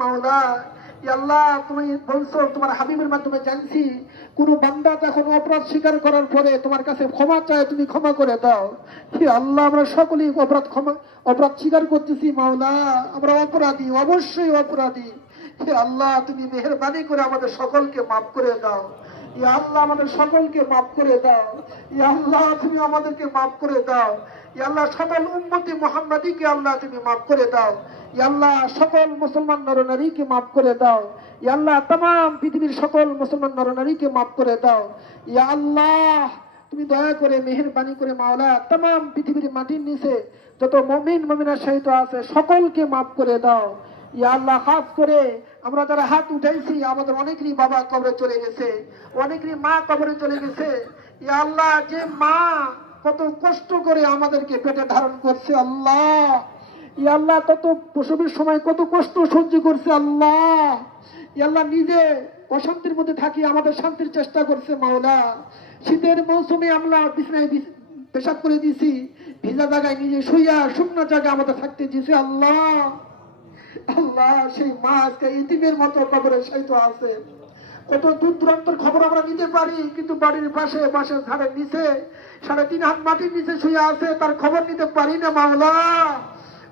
মাওলা, ইয়া আল্লাহ তুমি বলছো তোমার হাবিবের মাধ্যমে জানছি কোন বান্দা যখন অপরাধ স্বীকার করার পরে তোমার কাছে ক্ষমা চায় তুমি ক্ষমা করে দাও। হে আল্লাহ, আমরা সকলেই অপরাধ স্বীকার করতেছি মাওলা, আমরা অপরাধী, অবশ্যই অপরাধী। হে আল্লাহ, তুমি মেহেরবানি করে আমাদের সকলকে মাফ করে দাও। ইয়া আল্লাহ, আমাদের সকলকে মাফ করে দাও। ইয়া আল্লাহ, তুমি আমাদেরকে মাফ করে দাও। ইয়া আল্লাহ, সকল উম্মতি মুহাম্মাদীকে আল্লাহ তুমি মাফ করে দাও। ইয়া আল্লাহ, সকল মুসলমান নরনারীকে মাফ করে দাও। ইয়া আল্লাহ, तमाम পৃথিবীর সকল মুসলমান নরনারীকে মাফ করে দাও। ইয়া আল্লাহ, তুমি দয়া করে মেহেরবানি করে মাওলা तमाम পৃথিবীর মাটির নিচে যত মুমিন মুমিনা শহীদ আছে সকলকে মাফ করে দাও। ইয়া আল্লাহ, খাস করে আমরা যারা হাত উঠাইছি আমাদের অনেকেরই বাবা কবরে চলে গেছে, অনেকেরই মা কবরে চলে গেছে। ইয়া আল্লাহ, যে মা কত কষ্ট করে আমাদেরকে পেটে ধারণ করছে আল্লাহ, ইয়া আল্লাহ কত প্রসবের সময় কত কষ্ট সহ্য করছে আল্লাহ, ইয়া আল্লাহ নিজে অশান্তির মধ্যে থাকি আমাদের শান্তির চেষ্টা করছে মাওলা। শীতের মৌসুমে আমরা বিছানায় পেশাব করে দিছি, ভিজা জায়গায় নিজে শুইয়া শুকনো জায়গায় আমাদের থাকতে দিয়েছে আল্লাহ। আল্লাহ, সেই মা আজকে ইতিমের মতো কবরে শায়িত আছে। কত দূর দূরান্তর খবর আমরা নিতে পারি, কিন্তু বাড়ির পাশে বাসের ধারের নিচে 3.5 হাত মাটির নিচে শুয়ে আছে, তার খবর নিতে পারি না মাওলা।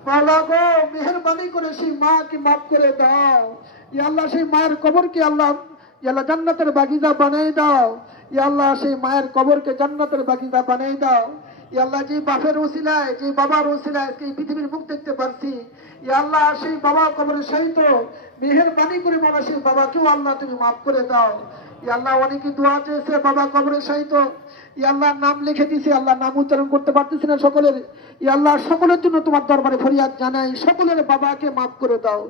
মাওলা গো, মেহেরবানি করে সেই মাকে মাফ করে দাও। ইয়া আল্লাহ, সেই মায়ের কবরকে আল্লাহ ইয়া আল্লাহ জান্নাতের বাগিচা বানাই দাও। ইয়া আল্লাহ, সেই মায়ের কবরকে জান্নাতের বাগিচা বানাই দাও। ইয়া আল্লাহ, যে বাপের ওসিলায় যে বাবার ওসিলায় এই পৃথিবীর মুখ দেখতে পারছি, ইয়া আল্লাহ সেই বাবা কবরে শায়িত, মেহেরবানি করে মাওলা সেই বাবাকেও আল্লাহ তুমি মাফ করে দাও। ইয়া আল্লাহ, অনেকে দোয়া চেয়েছে বাবা কবরে শায়িত, ইয়া আল্লাহ নাম লিখে দিয়েছে, আল্লাহ নাম উচ্চারণ করতে পারতেছি না সকলের। ইয়া আল্লাহ, সকলের জন্য তোমার দরবারে ফরিয়াদ জানাই, সকলের বাবাকে মাফ করে দাও।